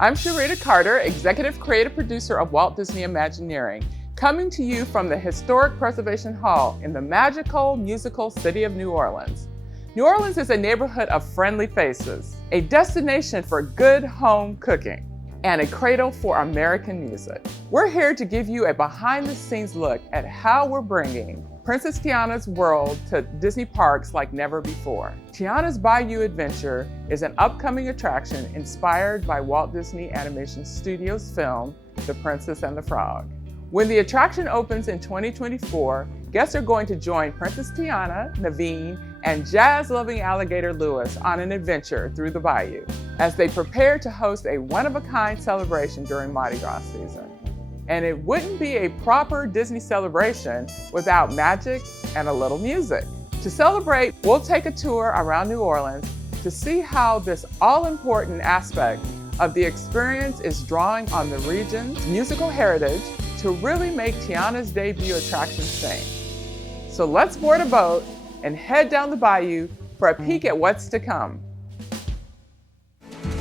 I'm Charita Carter, Executive Creative Producer of Walt Disney Imagineering, coming to you from the historic Preservation Hall in the magical musical city of New Orleans. New Orleans is a neighborhood of friendly faces, a destination for good home cooking, and a cradle for American music. We're here to give you a behind-the-scenes look at how we're bringing Princess Tiana's world to Disney parks like never before. Tiana's Bayou Adventure is an upcoming attraction inspired by Walt Disney Animation Studios' film, The Princess and the Frog. When the attraction opens in 2024, guests are going to join Princess Tiana, Naveen, and jazz-loving alligator Louis on an adventure through the Bayou as they prepare to host a one-of-a-kind celebration during Mardi Gras season. And it wouldn't be a proper Disney celebration without magic and a little music. To celebrate, we'll take a tour around New Orleans to see how this all-important aspect of the experience is drawing on the region's musical heritage to really make Tiana's debut attraction sing. So let's board a boat and head down the bayou for a peek at what's to come.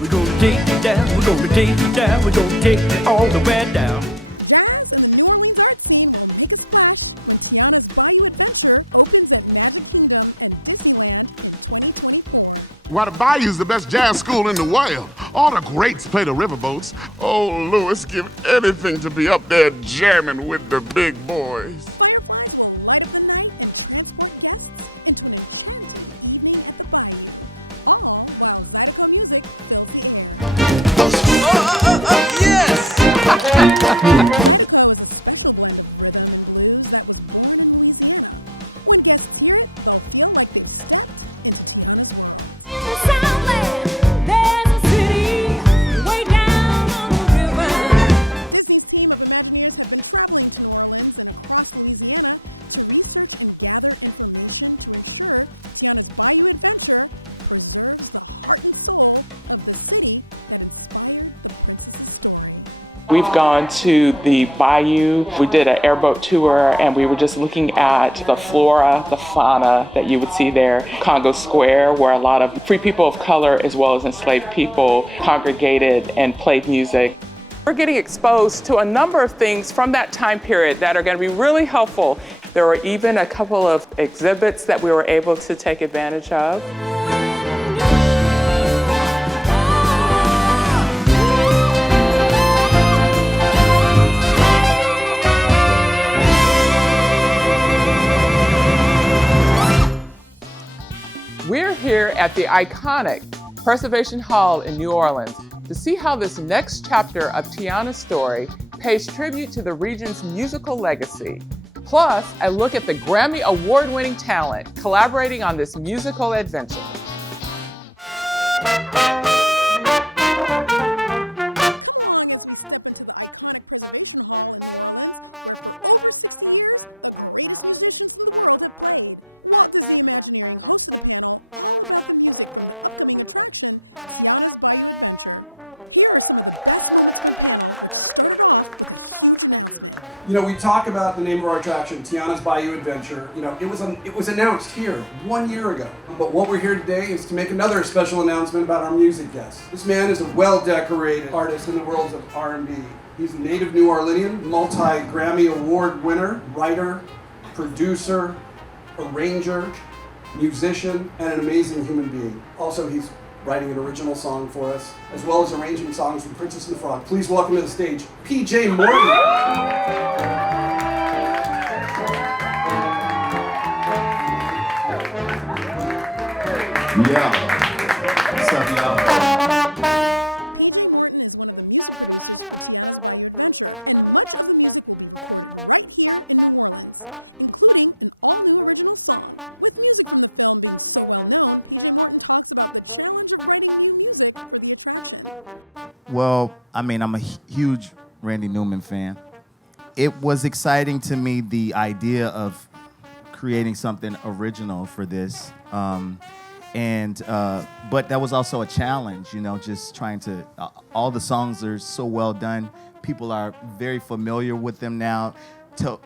We're gonna take it down, we're gonna take it down, we're gonna take it all the way down. Jazz and the New Orleans art scene will make a splash when Tiana's Bayou Adventure opens at Magic Kingdom and Disneyland in 2024. Why, the Bayou's the best jazz school in the world. All the greats play the riverboats. Oh, Louis, give anything to be up there jamming with the big boys. Fireflies will light up the night and transport guests into an enchanted evening at the Bayou, all while Zydeco music fills the air. Yes! Zydeco is a special blend of rhythm and blues that was born in Louisiana. When guests hear it, they'll feel like they've stepped into Tiana's world. Disney's team of Imagineers have been traveling to New Orleans and across Louisiana to research and gather information to ensure Tiana's Bayou Adventure preserves the heart and soul of the city that inspired the princess's story. We've gone to the Bayou. We did an airboat tour and we were just looking at the flora, the fauna that you would see there. Congo Square, where a lot of free people of color as well as enslaved people congregated and played music. We're getting exposed to a number of things from that time period that are going to be really helpful. There were even a couple of exhibits that we were able to take advantage of. We're here at the iconic Preservation Hall in New Orleans to see how this next chapter of Tiana's story pays tribute to the region's musical legacy. Plus, a look at the Grammy Award-winning talent collaborating on this musical adventure. As we step into the iconic Preservation Hall in New Orleans, where for over 60 years, the greatest musicians in the world have played. Walt Disney Imagineering hosted a panel all about the music from the upcoming attraction, Tiana's Bayou Adventure. Here are some of the best moments from the panel, which started off with a huge announcement. You know, we talk about the name of our attraction, Tiana's Bayou Adventure. You know, it was announced here 1 year ago. But what we're here today is to make another special announcement about our music guest. This man is a well-decorated artist in the world of R&B. He's a native New Orleanian, multi-Grammy Award winner, writer, producer, arranger, musician, and an amazing human being. Also, he's writing an original song for us, as well as arranging songs for Princess and the Frog. Please welcome to the stage, PJ Morton. Yeah. What's up, y'all? PJ Morton is one of the music producers for Tiana's Bayou Adventure, and much of the music will be recorded right here in New Orleans, including an all-new original song. With music from the film being so well known, PJ Morton talks about the challenge of writing new music for the attraction. Well, I mean, I'm a huge Randy Newman fan. It was exciting to me, the idea of creating something original for this. But that was also a challenge, you know, just trying to, all the songs are so well done. People are very familiar with them now.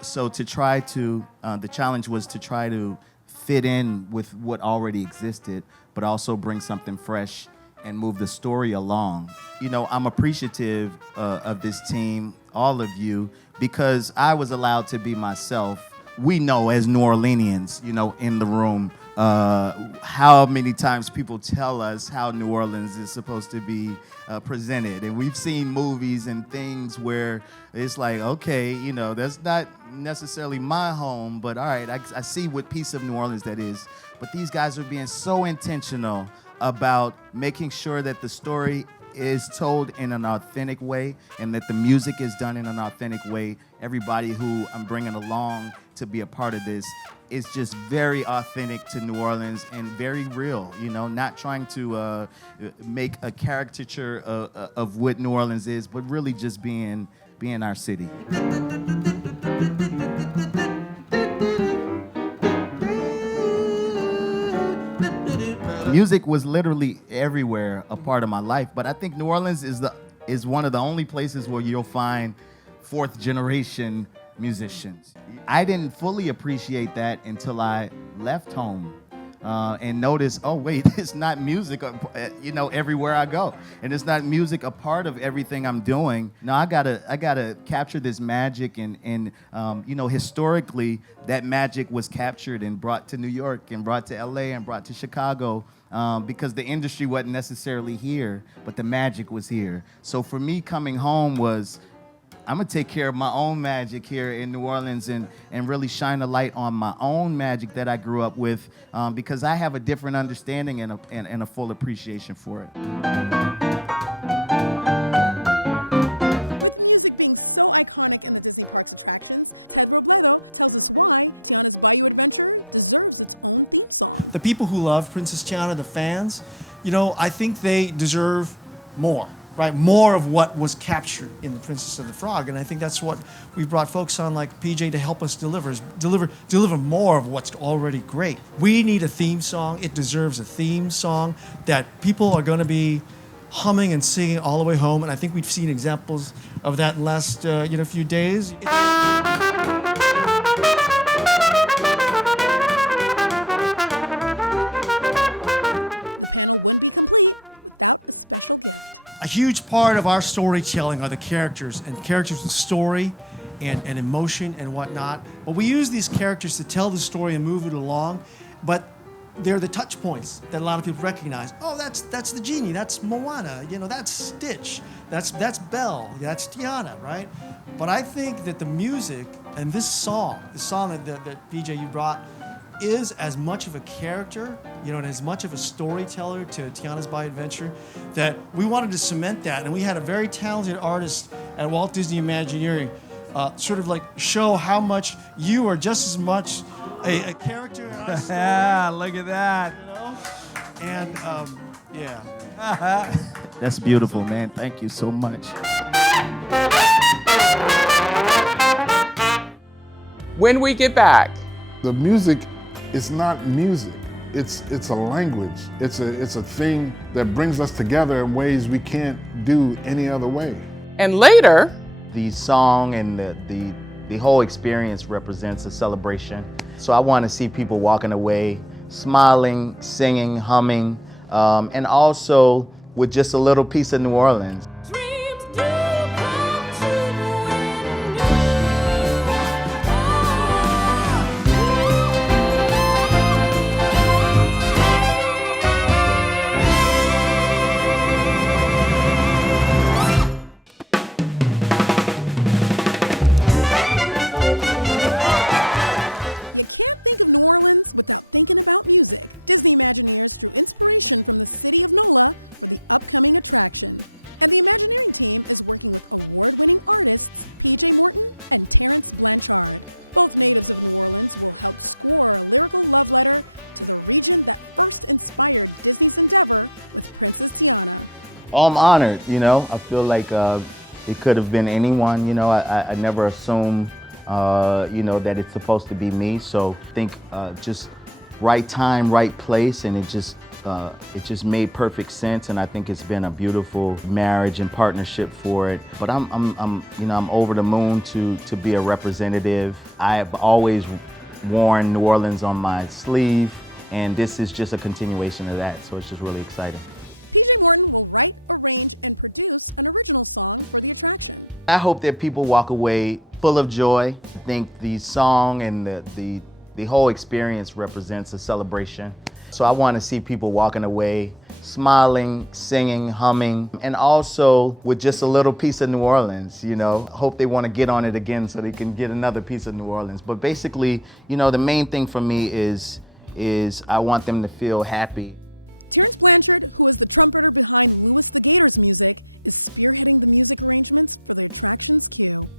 So to try to, the challenge was to try to fit in with what already existed, but also bring something fresh and move the story along. You know, I'm appreciative of this team, all of you, because I was allowed to be myself. We know as New Orleanians, you know, in the room, how many times people tell us how New Orleans is supposed to be presented. And we've seen movies and things where it's like, okay, you know, that's not necessarily my home, but all right, I see what piece of New Orleans that is. But these guys are being so intentional about making sure that the story is told in an authentic way and that the music is done in an authentic way. Everybody who I'm bringing along to be a part of this is just very authentic to New Orleans and very real, you know, not trying to make a caricature of what New Orleans is, but really just being our city. Music was literally everywhere a part of my life, but I think New Orleans is one of the only places where you'll find fourth generation musicians. I didn't fully appreciate that until I left home and noticed, oh wait, it's not music, you know, everywhere I go, and it's not music a part of everything I'm doing. No, I gotta capture this magic, and you know, historically that magic was captured and brought to New York and brought to LA and brought to Chicago. Because the industry wasn't necessarily here, but the magic was here. So for me, coming home was, I'm gonna take care of my own magic here in New Orleans and really shine a light on my own magic that I grew up with, because I have a different understanding and a full appreciation for it. With music being so iconic in the Disney Parks attractions, Ted Robledo tells us why Tiana's Bayou Adventure deserves its own theme song. The people who love Princess Tiana, the fans, you know, I think they deserve more, right? More of what was captured in The Princess and the Frog, and I think that's what we brought folks on like PJ to help us deliver more of what's already great. We need a theme song. It deserves a theme song that people are going to be humming and singing all the way home, and I think we've seen examples of that in the last few days. The panel wouldn't be complete without a special gift. A huge part of our storytelling are the characters, and characters with story and emotion and whatnot. But we use these characters to tell the story and move it along, but they're the touch points that a lot of people recognize. Oh, that's the genie, that's Moana, you know, that's Stitch, that's Belle, that's Tiana, right? But I think that the music and this song, the song that PJ you brought, is as much of a character, you know, and as much of a storyteller to Tiana's Bayou Adventure, that we wanted to cement that. And we had a very talented artist at Walt Disney Imagineering sort of like show how much you are just as much a character in our story. Yeah, look at that. You know? And yeah. That's beautiful, man. Thank you so much. When we get back, The music is not music. It's a language. It's a thing that brings us together in ways we can't do any other way. and later, The song and the whole experience represents a celebration. So I want to see people walking away smiling, singing, humming, and also with just a little piece of New Orleans. Dreams do come true when You can't think of New Orleans without thinking about music. Disney Imagineers drew inspiration from the city of NOLA for the upcoming attraction. And the Imagineering team is working with award-winning artists PJ Morton and Terrence Blanchard. Both natives of New Orleans will help score a lyrical love letter to the region that first inspired Disney's endeavor with Princess Tiana. Oh, I'm honored, you know. I feel like it could have been anyone, you know. I never assume, that it's supposed to be me. So I think just right time, right place, and it just made perfect sense. And I think it's been a beautiful marriage and partnership for it. But I'm over the moon to be a representative. I have always worn New Orleans on my sleeve, and this is just a continuation of that. So it's just really exciting. PJ Morton will write, arrange, and produce an original song for the attraction. I hope that people walk away full of joy. I think the song and the whole experience represents a celebration. So I want to see people walking away smiling, singing, humming, and also with just a little piece of New Orleans, you know. Hope they want to get on it again so they can get another piece of New Orleans. But basically, you know, the main thing for me is I want them to feel happy. Terrence Blanchard, who is the trumpeter behind Louis the Gator's music, is spearheading the music arrangements for the attraction's queue.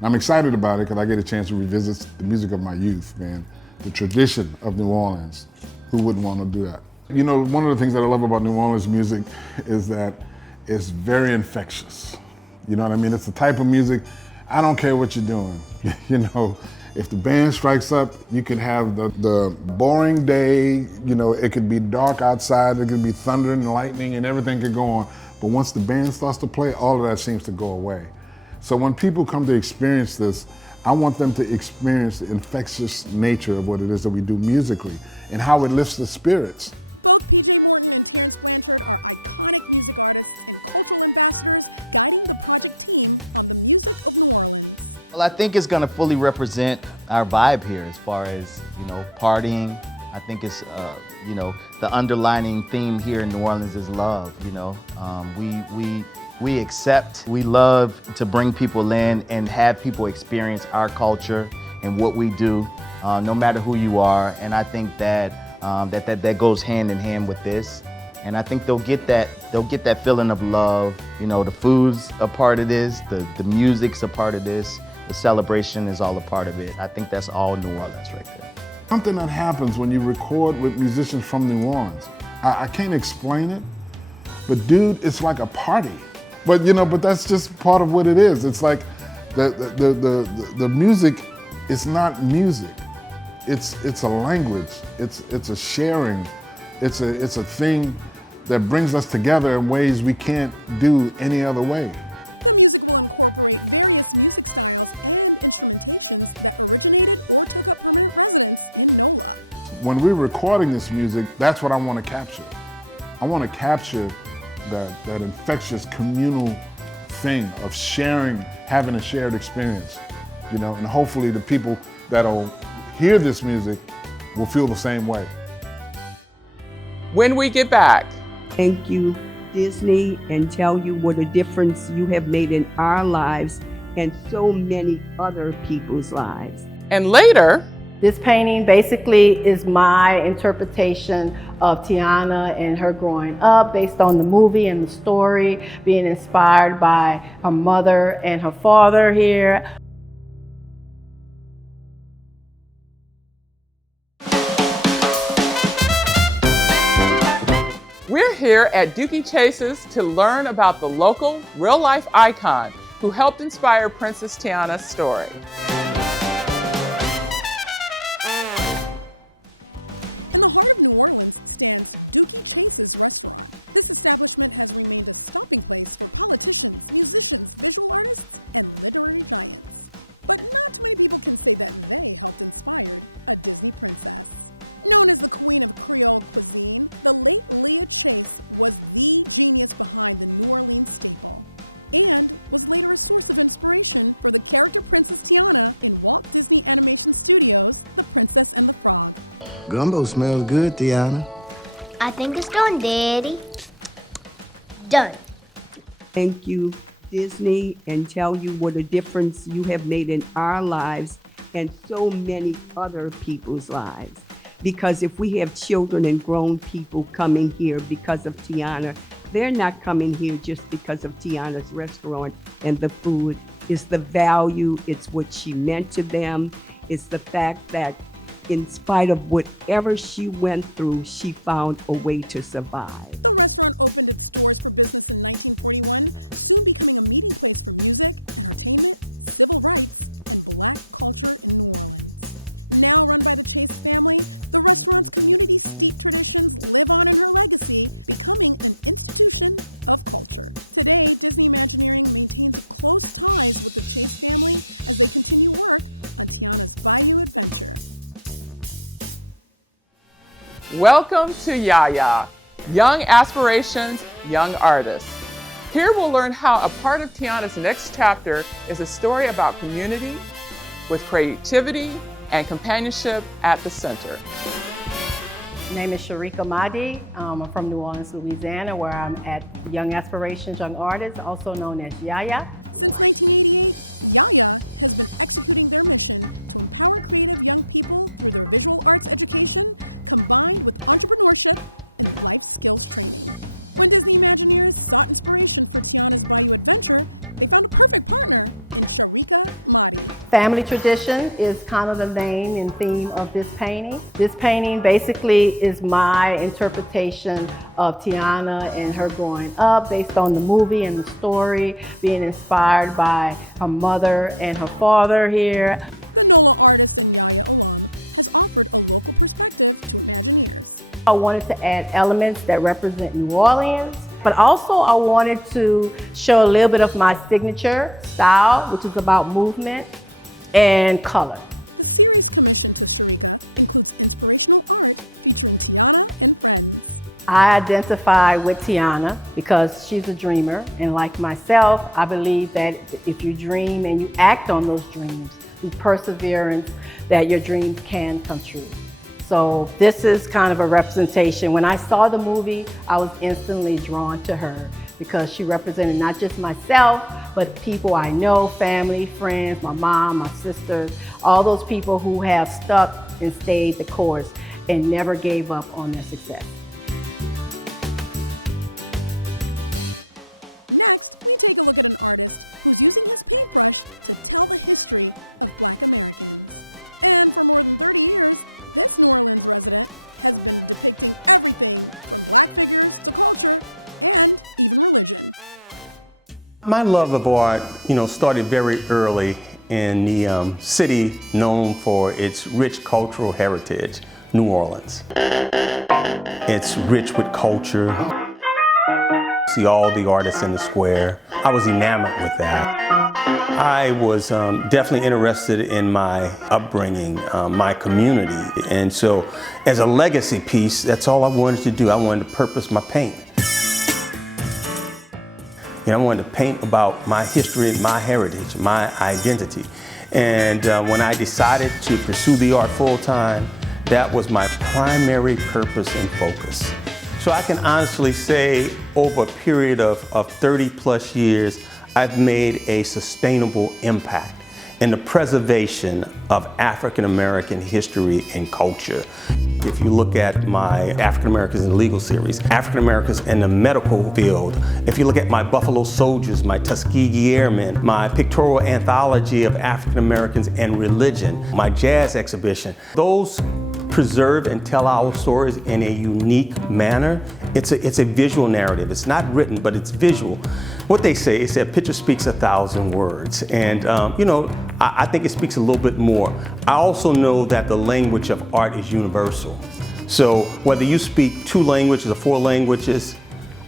I'm excited about it because I get a chance to revisit the music of my youth, man. The tradition of New Orleans. Who wouldn't want to do that? You know, one of the things that I love about New Orleans music is that it's very infectious. You know what I mean? It's the type of music, I don't care what you're doing. You know, if the band strikes up, you could have the boring day, you know, it could be dark outside, it could be thunder and lightning and everything could go on. But once the band starts to play, all of that seems to go away. So when people come to experience this, I want them to experience the infectious nature of what it is that we do musically and how it lifts the spirits. Both PJ Morton and Terrence Blanchard are iconic music artists and cultural ambassadors guiding the project team on the music of New Orleans. Well, I think it's going to fully represent our vibe here as far as, you know, partying. I think it's, you know, the underlining theme here in New Orleans is love, you know. We accept, we love to bring people in and have people experience our culture and what we do, no matter who you are. And I think that that goes hand in hand with this. And I think they'll get that feeling of love. You know, the food's a part of this, the music's a part of this, the celebration is all a part of it. I think that's all New Orleans right there. Something that happens when you record with musicians from New Orleans. I can't explain it, but dude, it's like a party. But you know, but that's just part of what it is. It's like the music is not music. It's a language. It's a sharing. It's a thing that brings us together in ways we can't do any other way. The music will incorporate various music styles and instrumentations that originated or took up permanent residence in NOLA. When we're recording this music, that's what I want to capture. I want to capture that infectious communal thing of sharing, having a shared experience, you know, and hopefully the people that'll hear this music will feel the same way. When we get back, thank you, Disney, and tell you what a difference you have made in our lives and so many other people's lives. And later, this painting basically is my interpretation of Tiana and her growing up based on the movie and the story, being inspired by her mother and her father here. We're here at Dookie Chase's to learn about the local, real-life icon who helped inspire Princess Tiana's story. In the heart of New Orleans stands Dookie Chase's restaurant. This establishment has remained a stopping place for politicians, musicians, visual artists, and literary giants. But not too many people can say that they helped inspire a Disney princess. Known as the queen of Creole cuisine, the late Leah Chase was the genius behind the New Orleans staple, and was later a source of inspiration for the character Princess Tiana in Walt Disney Animation Studios' The Princess and the Frog. Gumbo smells good, Tiana. I think it's done, Daddy. Done. Thank you, Disney, and tell you what a difference you have made in our lives and so many other people's lives. Because if we have children and grown people coming here because of Tiana, they're not coming here just because of Tiana's restaurant and the food. It's the value, it's what she meant to them. It's the fact that in spite of whatever she went through, she found a way to survive. The restaurant opened its doors for business in 1941, soon becoming a meeting place for music, entertainment, civil rights, and Black culture in New Orleans. Now run by the Chase family, the restaurant's community-steeped traditions live on in her legacy, becoming an institution of culture. Today, Disney Imagineering maintains close ties with the Chase family as they continue work on Tiana's Bayou adventure. welcome to Yaya. Young Aspirations, Young Artists. Here we'll learn how a part of Tiana's next chapter is a story about community with creativity and companionship at the center. My name is Charita Carter. I'm from New Orleans, Louisiana, where I'm at Young Aspirations, Young Artists, also known as Yaya. Since 1988, Yaya has been executing their mission to empower creative young people through their visual arts education combined with entrepreneurship and life skills training. When Disney Imagineers sought inspiration for Tiana's Bayou adventure, they found a perfect partner in Charita Carter. Family tradition is kind of the name and theme of this painting. This painting basically is my interpretation of Tiana and her growing up based on the movie and the story, being inspired by her mother and her father here. The NOLA artist and Yaya alum has offered a local perspective to Imagineers. I wanted to add elements that represent New Orleans, but also I wanted to show a little bit of my signature style, which is about movement and color. The series commissioned to Charita includes inspirational art featuring Tiana and friends. I identify with Tiana because she's a dreamer, and like myself, I believe that if you dream and you act on those dreams, with perseverance, that your dreams can come true. So this is kind of a representation. When I saw the movie, I was instantly drawn to her because she represented not just myself, but people I know, family, friends, my mom, my sisters, all those people who have stuck and stayed the course and never gave up on their success. Next, we take a look at an artist who's using his paintbrush to tell the history of Black Americans. And for more than 30 years, this New Orleans resident has been depicting everything from Black figures to culture and even religion. My love of art, started very early in the city known for its rich cultural heritage, New Orleans. It's rich with culture. See all the artists in the square. I was enamored with that. I was definitely interested in my upbringing, my community. And so as a legacy piece, that's all I wanted to do. I wanted to purpose my paint. I wanted to paint about my history, my heritage, my identity. And when I decided to pursue the art full time, that was my primary purpose and focus. So I can honestly say over a period of 30 plus years, I've made a sustainable impact in the preservation of African American history and culture. If you look at my African Americans in the Legal series, African Americans in the medical field, if you look at my Buffalo Soldiers, my Tuskegee Airmen, my pictorial anthology of African Americans and religion, my jazz exhibition, those preserve and tell our stories in a unique manner. It's a visual narrative. It's not written, but it's visual. What they say is that a picture speaks 1,000 words. And I think it speaks a little bit more. I also know that the language of art is universal. So whether you speak 2 languages or 4 languages,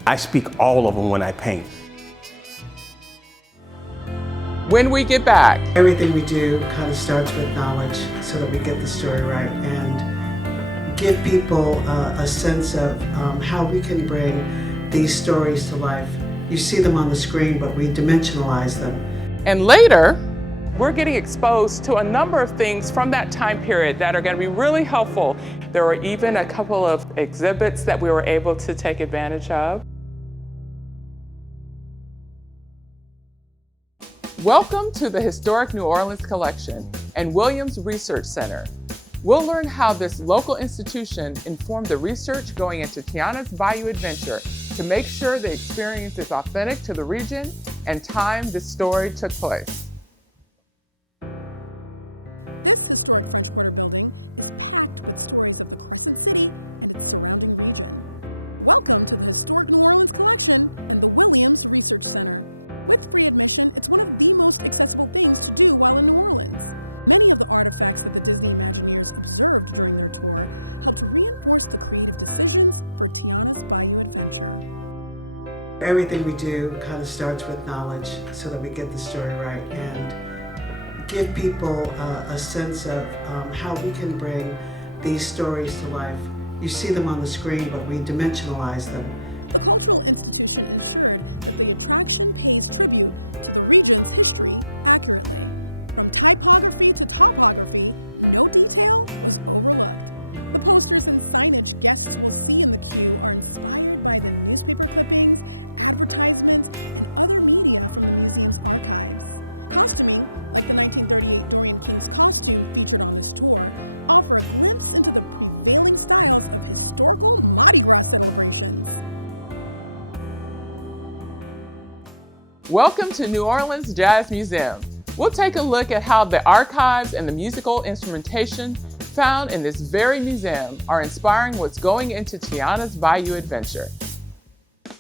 I speak all of them when I paint. When we get back, everything we do kind of starts with knowledge so that we get the story right and give people a sense of how we can bring these stories to life. You see them on the screen, but we dimensionalize them. And later, we're getting exposed to a number of things from that time period that are going to be really helpful. There were even a couple of exhibits that we were able to take advantage of. Welcome to the Historic New Orleans Collection and Williams Research Center. We'll learn how this local institution informed the research going into Tiana's Bayou adventure to make sure the experience is authentic to the region and time this story took place. This historic French Quarter building is packed with stories of the Crescent City and its surrounding region. Welcome to the Historic New Orleans Collection and the Williams Research Center. With free admission, it's one of the most accessible things to do while in New Orleans. Many of the artifacts that the Disney Imagineers observed during their tour helped reinforce the creative decisions for Tiana's Bayou adventure. Everything we do kind of starts with knowledge so that we get the story right and give people a sense of how we can bring these stories to life. You see them on the screen, but we dimensionalize them. The cultural institution ensured that the attraction pays tribute to the region's history accurately. From typography to topography, no detail was overlooked. The posters and signage guests will see in the queue are inspired by the newspaper clippings, advertisements, and other media from the museum's archives. Costuming, like the 1938 Dorian King's costume featured on this tour, offer a glimpse into the prevailing styles of historical Mardi Gras celebrations. Welcome to New Orleans Jazz Museum. We'll take a look at how the archives and the musical instrumentation found in this very museum are inspiring what's going into Tiana's Bayou adventure.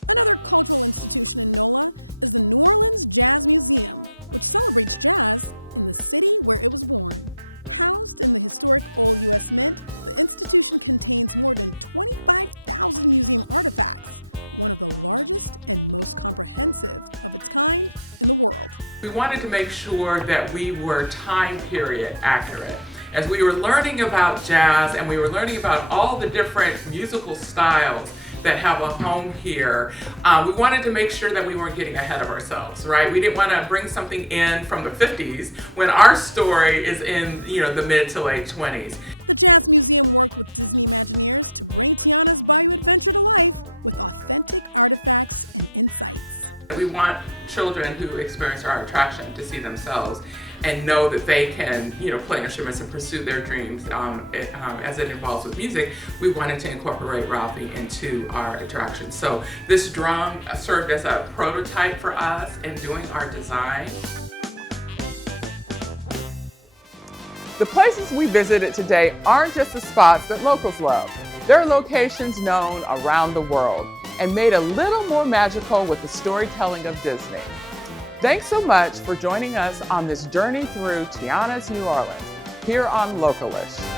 Another cultural institution in NOLA is the New Orleans Jazz Museum, which celebrates jazz in the city where it was born. Housed in the historic Old U.S. Mint, the institution contains more than 25,000 museum artifacts, one of the largest and most comprehensive of its kind in the world. We wanted to make sure that we were time period accurate. As we were learning about jazz and we were learning about all the different musical styles that have a home here, we wanted to make sure that we weren't getting ahead of ourselves, right? We didn't want to bring something in from the 50s when our story is in, the mid to late 20s. The Jazz Museum worked with Disney Imagineers to bring Tiana's Bayou adventure to life with authentic artifacts and insights. We want children who experience our attraction to see themselves and know that they can, play instruments and pursue their dreams as it involves with music. We wanted to incorporate Ralphie into our attraction. So this drum served as a prototype for us in doing our design. The places we visited today aren't just the spots that locals love. They're locations known around the world and made a little more magical with the storytelling of Disney. Thanks so much for joining us on this journey through Tiana's New Orleans here on Localish.